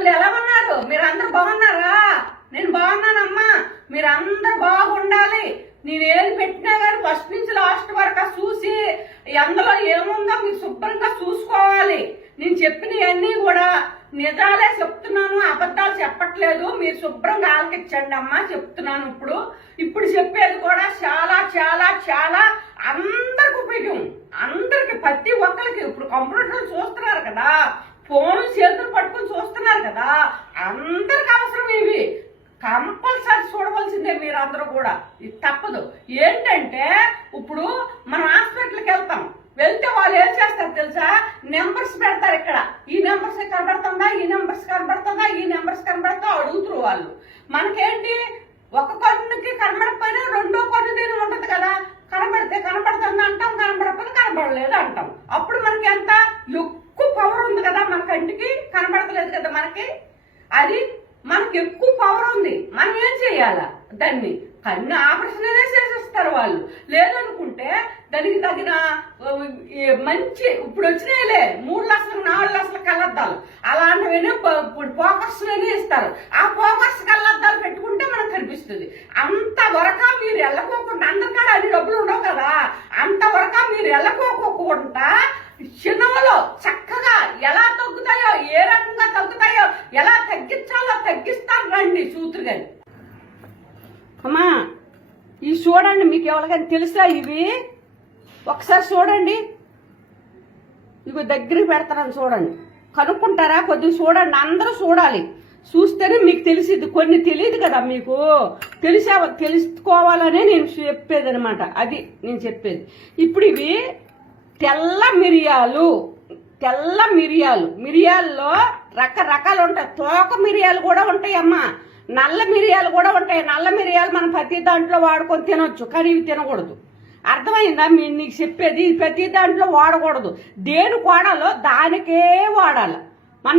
వాళ్ళు ఎలా ఉన్నారు? మీరందరూ బాగున్నారా? నేను బాగున్నానమ్మా. మీరందరూ బాగుండాలి. నేను ఏది పెట్టినా కానీ ఫస్ట్ నుంచి లాస్ట్ వరకు చూసి అందులో ఏముందో మీరు శుభ్రంగా చూసుకోవాలి. నేను చెప్పినవన్నీ కూడా నిజాలే చెప్తున్నాను, అబద్ధాలు చెప్పట్లేదు. మీరు శుభ్రంగా ఆలకించండి అమ్మా. చెప్తున్నాను ఇప్పుడు చెప్పేది కూడా చాలా చాలా చాలా అందరికి ఉపయోగం. అందరికి, ప్రతి ఒక్కరికి. ఇప్పుడు కంప్యూటర్లు చూస్తున్నారు కదా, ఫోన్ చేతులు పట్టుకుని చూస్తున్నారు కదా, అందరికి అవసరం ఇవి. కంపల్సరీ చూడవలసిందే మీరందరూ కూడా. ఇది తప్పదు. ఏంటంటే ఇప్పుడు మనం హాస్పిటల్కి వెళ్తే వాళ్ళు ఏం చేస్తారు తెలుసా? నెంబర్స్ పెడతారు. ఇక్కడ ఈ నెంబర్స్ కనబడుతుందా, ఈ నెంబర్స్ కనబడుతుందా, ఈ నెంబర్స్ కనబడుతుందా అడుగుతురు వాళ్ళు. మనకేంటి, ఒక కన్నుకి కనబడకపోయినా రెండో కన్ను దేని ఉంటుంది కదా. కనబడితే కనబడుతుంది అంటాం, కనబడకపోతే కనబడలేదు అంటాం. అప్పుడు మనకి ఎంత ఎక్కువ పవర్ ఉంది కదా మన కంటికి. కనబడతలేదు కదా మనకి, అది మనకి ఎక్కువ పవర్ ఉంది. మనం ఏం చేయాలా? దాన్ని కన్ను ఆపరేషన్ చేసేస్తారు వాళ్ళు. లేదనుకుంటే దానికి తగిన మంచి ఇప్పుడు వచ్చినాయిలే 3 లక్షలు 4 లక్షల కళ్ళద్దాలు అలాంటివి ఇప్పుడు ఫోకస్ ఇస్తారు. ఆ ఫోకస్ కళ్ళద్దాలు పెట్టుకుంటే మనకు కనిపిస్తుంది. అంతవరకు మీరు వెళ్ళకోకుండా, అందరికాడ అన్ని డబ్బులు ఉండవు కదా, అంతవరకు మీరు వెళ్ళకోకుండా క్షణంలో చక్కగా ఎలా తగ్గుతాయో, ఏ రకంగా తగ్గుతాయో, ఎలా తగ్గించాలో తగ్గిస్తాను రండి చూతురు గాని. అమ్మా ఇవి చూడండి, మీకు ఎవరికైనా తెలుసా ఇవి? ఒకసారి చూడండి. ఇవి దగ్గరికి పెడతారని చూడండి, కనుక్కుంటారా? కొద్దిగా చూడండి, అందరూ చూడాలి. చూస్తేనే మీకు తెలిసిద్ది. కొన్ని తెలియదు కదా మీకు, తెలుసుకోవాలనే నేను చెప్పేది అనమాట. అది నేను చెప్పేది. ఇప్పుడు ఇవి తెల్ల మిరియాలు. మిరియాల్లో రకరకాలు ఉంటాయి. తోక మిరియాలు కూడా ఉంటాయి అమ్మా, నల్ల మిరియాలు కూడా ఉంటాయి. నల్ల మిరియాలు మనం ప్రతి దాంట్లో వాడుకొని తినొచ్చు, కానీ ఇవి తినకూడదు. అర్థమైందా? నీకు చెప్పేది. ప్రతి దాంట్లో వాడకూడదు. దేనికి వాడాలో దానికే వాడాలి.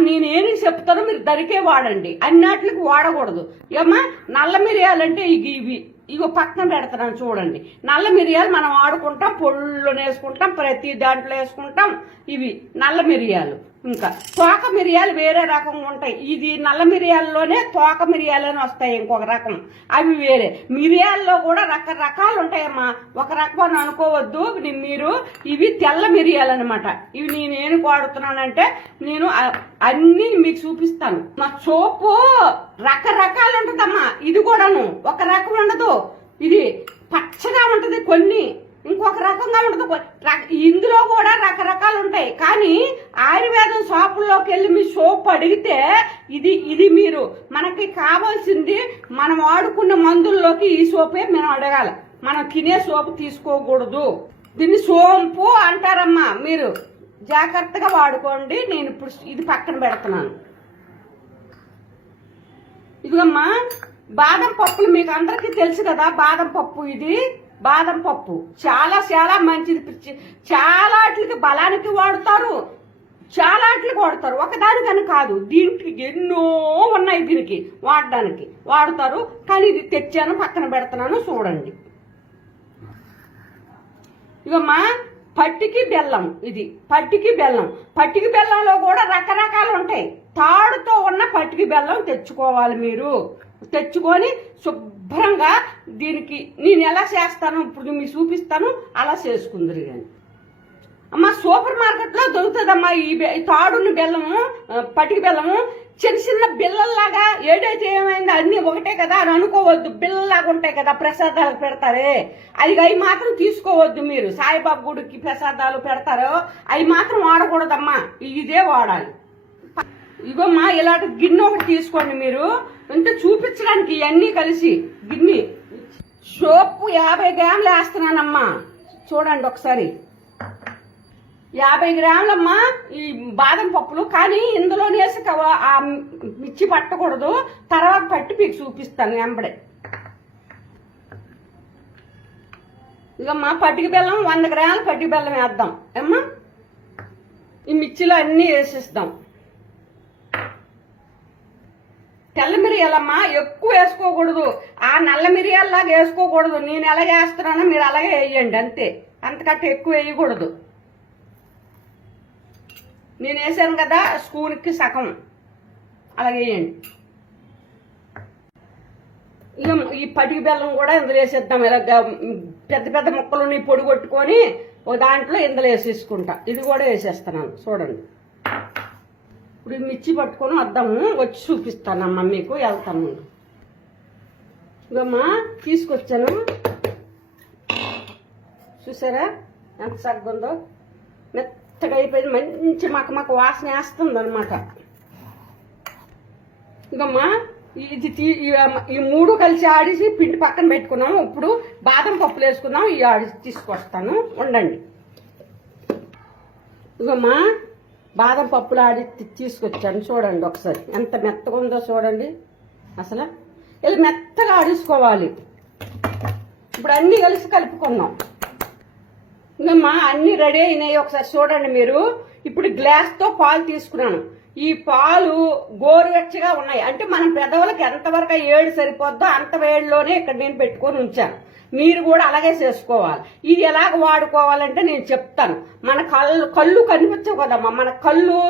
నేనేమి చెప్తానో మీరు దానికే వాడండి, అన్నిటికి వాడకూడదు. ఏమ్మా, నల్ల మిరియాలు అంటే ఇగో పక్కన పెడతాను చూడండి. నల్ల మిరియాలు మనం వాడుకుంటాం, పొళ్ళు వేసుకుంటాం, ప్రతి దాంట్లో వేసుకుంటాం. ఇవి నల్ల మిరియాలు. ఇంకా తోక మిరియాలు వేరే రకంగా ఉంటాయి. ఇది నల్ల మిరియాల్లోనే తోక మిరియాలని వస్తాయి, ఇంకొక రకం. అవి వేరే. మిరియాల్లో కూడా రకరకాలు ఉంటాయమ్మా, ఒక రకం అని అనుకోవద్దు మీరు. ఇవి తెల్ల మిరియాలు అనమాట. ఇవి నేనేం వాడుతున్నానంటే నేను అన్ని మీకు చూపిస్తాను. మా సోపు రకరకాలు ఉంటుందమ్మా. ఇది కూడాను ఒక రకం ఉండదు. ఇది పచ్చగా ఉంటది కొన్ని, ఇంకొక రకంగా ఉంటుంది. ఇందులో కూడా రకరకాలు ఉంటాయి. కానీ ఆయుర్వేదం షాపుల్లోకి వెళ్ళి మీ సోప్ అడిగితే ఇది మీరు మనకి కావాల్సింది, మనం వాడుకున్న మందుల్లోకి ఈ సోపే మనం అడగాలి. మనం తినే సోపు తీసుకోకూడదు. దీన్ని సోంపు అంటారమ్మా. మీరు జాగ్రత్తగా వాడుకోండి. నేను ఇప్పుడు ఇది పక్కన పెడుతున్నాను. ఇదిగమ్మా బాదం పప్పులు మీకు అందరికీ తెలుసు కదా. బాదం పప్పు, ఇది బాదం పప్పు చాలా చాలా మంచిది. చాలా వాటికి బలానికి వాడతారు, చాలా వాటికి వాడతారు. ఒకదానికని కాదు, దీనికి ఎన్నో ఉన్నాయి దీనికి వాడడానికి వాడతారు. కానీ ఇది తెచ్చాను, పక్కన పెడుతున్నాను చూడండి. ఇవమ్మా పట్టికి బెల్లం. ఇది పట్టికి బెల్లంలో కూడా రకరకాలు ఉంటాయి. తాడుతో ఉన్న పట్టికి బెల్లం తెచ్చుకోవాలి. మీరు తెచ్చుకొని శుభ్రంగా దీనికి నేను ఎలా చేస్తాను ఇప్పుడు మీకు చూపిస్తాను, అలా చేసుకుందరు. కానీ అమ్మ సూపర్ మార్కెట్లో దొరుకుతుందమ్మా ఈ తాడుని బెల్లము, పట్టికి బెల్లము. చిన్న చిన్న బిళ్ళల్లాగా. ఏదైతే ఏమైందో అన్ని ఒకటే కదా అని అనుకోవద్దు. బిళ్ళలాగా ఉంటాయి కదా, ప్రసాదాలకు పెడతారే, అవి మాత్రం తీసుకోవద్దు మీరు. సాయిబాబా గుడికి ప్రసాదాలు పెడతారో అవి మాత్రం వాడకూడదమ్మా, ఇదే వాడాలి. ఇగోమ్మా ఇలాంటి గిన్నె ఒకటి తీసుకోండి మీరు. అంటే చూపించడానికి ఇవన్నీ కలిసి గిన్నె. సోపు 50 గ్రాములు వేస్తున్నానమ్మా. చూడండి ఒకసారి. 50 గ్రాములమ్మా ఈ బాదం పప్పులు. కానీ ఇందులో వేసి ఆ మిర్చి పట్టకూడదు, తర్వాత పట్టి మీకు చూపిస్తాను వెంబడే. ఇకమ్మా పట్టిక బెల్లం 100 గ్రాములు పట్టిక బెల్లం వేద్దాం అమ్మా. ఈ మిర్చిలో అన్నీ వేసేస్తాం. తెల్ల మిరియాలమ్మా ఎక్కువ వేసుకోకూడదు, ఆ నల్ల మిరియాల్లాగా వేసుకోకూడదు. నేను ఎలా వేస్తున్నానో మీరు అలాగే వేయండి అంతే, అంతకంటే ఎక్కువ వేయకూడదు. నేను వేసాను కదా స్పూన్కి సగం, అలాగే వేయండి. ఇక ఈ పటికి బెల్లం కూడా ఇందులో వేసేద్దాం. ఇలా పెద్ద పెద్ద ముక్కలు పొడి కొట్టుకొని ఓ దాంట్లో ఇందులో వేసేసుకుంటా. ఇది కూడా వేసేస్తున్నాను చూడండి. ఇప్పుడు మిర్చి పట్టుకొని వద్దాము, వచ్చి చూపిస్తానమ్మా మీకు. వెళ్తాను ఇదమ్మా తీసుకొచ్చాను, చూసారా ఎంత చక్కగా మెత్తగా అయిపోయింది. మంచి మక్క వాసన వేస్తుంది అనమాట. ఇదమ్మా ఈ మూడు కలిసి ఆడిసి పిండి పక్కన పెట్టుకున్నాము. ఇప్పుడు బాదం పప్పులు వేసుకుందాం. ఈ ఆడిసి తీసుకొస్తాను, ఉండండి. ఇదమ్మా బాదం పప్పులు ఆడి తీసుకొచ్చాను, చూడండి ఒకసారి ఎంత మెత్తగా ఉందో చూడండి. అసలు ఇలా మెత్తగా ఆడించుకోవాలి. ఇప్పుడు అన్నీ కలిసి కలుపుకున్నాం. ఇంకమ్మా అన్నీ రెడీ అయినాయి, ఒకసారి చూడండి మీరు. ఇప్పుడు గ్లాస్తో పాలు తీసుకున్నాను. ఈ పాలు గోరువెచ్చగా ఉన్నాయి. అంటే మన పెదవులకు ఎంతవరకు ఏడు సరిపోద్దో అంత వేడిలోనే ఇక్కడ నేను పెట్టుకొని ఉంచాను. మీరు కూడా అలాగే చేసుకోవాలి. ఇది ఎలాగ వాడుకోవాలంటే నేను చెప్తాను. మన కళ్ళు కనిపించవు కదమ్మా. మన కళ్ళు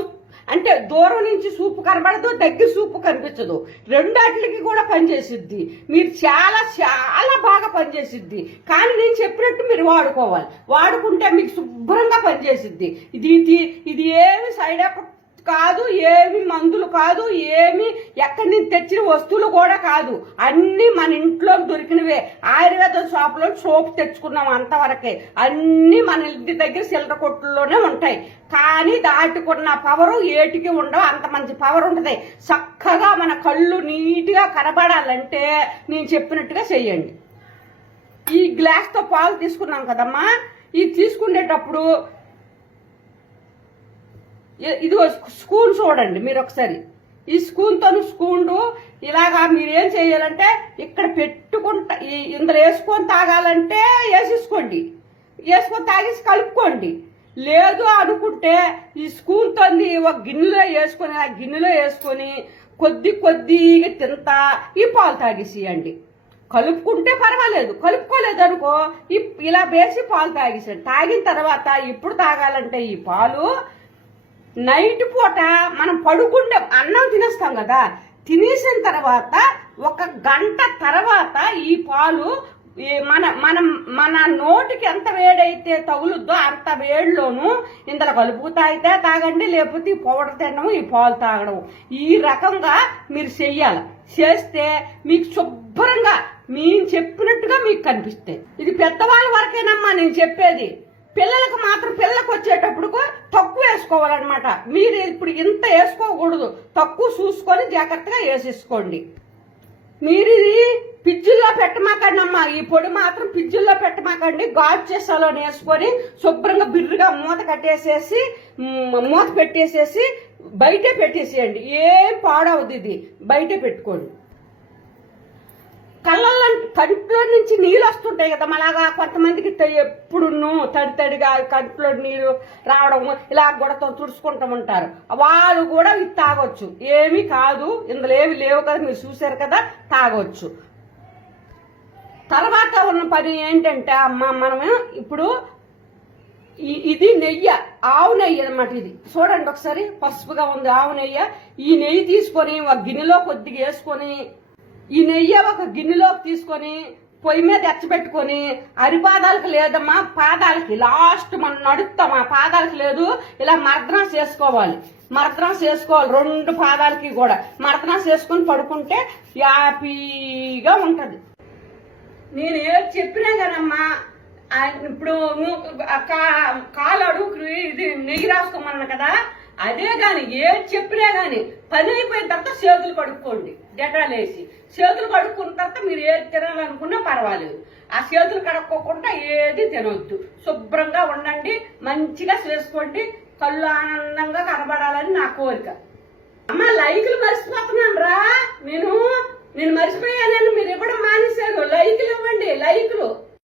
అంటే దూరం నుంచి సూపు కనబడదు, దగ్గర సూపు కనిపించదు. రెండాటికి కూడా పనిచేసిద్ది. మీరు చాలా చాలా బాగా పనిచేసిద్ది. కానీ నేను చెప్పినట్టు మీరు వాడుకోవాలి. వాడుకుంటే మీకు శుభ్రంగా పనిచేసిద్ది. ఇది ఏమి సైడ్ ఎఫెక్ట్ కాదు, ఏమి మందులు కాదు, ఏమి ఎక్కడి నుంచి తెచ్చిన వస్తువులు కూడా కాదు. అన్ని మన ఇంట్లో దొరికినవే. ఆయుర్వేద షాపులో సోప్ తెచ్చుకున్నాం అంతవరకే. అన్ని మన ఇంటి దగ్గర చిల్లర కొట్టుల్లోనే ఉంటాయి. కానీ దాటుకున్న పవరు ఏటికి ఉండవు. అంత మంచి పవర్ ఉంటుంది. చక్కగా మన కళ్ళు నీట్గా కనబడాలంటే నేను చెప్పినట్టుగా చెయ్యండి. ఈ గ్లాస్తో పాలు తీసుకున్నాం కదమ్మా, ఇది తీసుకునేటప్పుడు ఇది స్పూన్ చూడండి మీరు ఒకసారి. ఈ స్పూన్ ఇలాగా మీరు ఏం చేయాలంటే ఇక్కడ పెట్టుకుంటా ఇందులో వేసుకొని తాగాలంటే వేసేసుకోండి, వేసుకొని తాగేసి కలుపుకోండి. లేదు అనుకుంటే ఈ స్పూన్తో ఒక గిన్నెలో వేసుకొని ఆ గిన్నెలో వేసుకొని కొద్దిగా తింటా ఈ పాలు తాగేసేయండి. కలుపుకుంటే పర్వాలేదు, కలుపుకోలేదు అనుకో ఇలా వేసి పాలు తాగేసేయండి. తాగిన తర్వాత ఇప్పుడు తాగాలంటే ఈ పాలు నైట్ పూట మనం పడుకుంటే అన్నం తినేస్తాం కదా, తినేసిన తర్వాత 1 గంట తర్వాత ఈ పాలు మన నోటికి ఎంత వేడైతే తగులుద్దో అంత వేడిలోను ఇందులో కలుపు తాగితే తాగండి, లేకపోతే ఈ పౌడర్ తినడం, ఈ పాలు తాగడం, ఈ రకంగా మీరు చెయ్యాలి. చేస్తే మీకు శుభ్రంగా మేము చెప్పినట్టుగా మీకు కనిపిస్తాయి. ఇది పెద్దవాళ్ళ వరకేనమ్మా నేను చెప్పేది. పిల్లలకు మాత్రం పిల్లలకు వచ్చేటప్పుడు తక్కువ వేసుకోవాలన్నమాట. మీరు ఇప్పుడు ఇంత వేసుకోకూడదు, తక్కువ చూసుకొని జాగ్రత్తగా వేసేసుకోండి. మీరు ఇది పిజ్జుల్లో పెట్టమాకండి అమ్మా. ఈ పొడి మాత్రం పిజ్జుల్లో పెట్టమాకండి. గాజు చేసాలో వేసుకొని శుభ్రంగా బిర్రుగా మూత పెట్టేసేసి బయటే పెట్టేసేయండి. ఏం పాడవద్దు, ఇది బయటే పెట్టుకోండి. కళ్ళల్లో కంట్లో నుంచి నీళ్ళు వస్తుంటాయి కదా, అలాగా కొంతమందికి ఎప్పుడు తడిగా కంట్లో నీళ్ళు రావడం, ఇలా గుడతో తుడుచుకుంటూ ఉంటారు. వాళ్ళు కూడా ఇది తాగొచ్చు, ఏమీ కాదు. ఇందులో ఏమి లేవు కదా, మీరు చూసారు కదా, తాగొచ్చు. తర్వాత ఉన్న పని ఏంటంటే అమ్మ, మనము ఇప్పుడు ఇది నెయ్యి, ఆవు నెయ్యి అనమాట. ఇది చూడండి ఒకసారి, పసుపుగా ఉంది ఆవు నెయ్యి. ఈ నెయ్యి తీసుకొని ఒక గిన్నెలో కొద్దిగా వేసుకొని, ఈ నెయ్యి ఒక గిన్నెలోకి తీసుకొని పొయ్యి మీద ఎచ్చబెట్టుకొని, అరిపాదాలకు లేదమ్మా పాదాలకి, లాస్ట్ మనం నడుస్తాం ఆ పాదాలకి లేదు, ఇలా మర్దనా చేసుకోవాలి. 2 పాదాలకి కూడా మర్దనా చేసుకొని పడుకుంటే హ్యాపీగా ఉంటది. నేను ఏది చెప్పినా కదమ్మా, ఇప్పుడు కాలు అడుగు ఇది నెయ్యి రాసుకోమన్నా కదా, అదే గాని ఏది చెప్పినా గాని పని అయిపోయిన తర్వాత చేతులు కడుక్కోండి. డెటాల్ వేసి చేతులు కడుక్కున్న తర్వాత మీరు ఏది తినాలనుకున్నా పర్వాలేదు. ఆ చేతులు కడుక్కోకుండా ఏది తినొద్దు. శుభ్రంగా ఉండండి, మంచిగా చేసుకోండి. కళ్ళు ఆనందంగా కనబడాలని నా కోరిక. అమ్మ లైకులు మర్చిపోతున్నాను రా, నేను మర్చిపోయానని మీరు ఇవ్వడం మానేశారు. లైకులు ఇవ్వండి, లైకులు.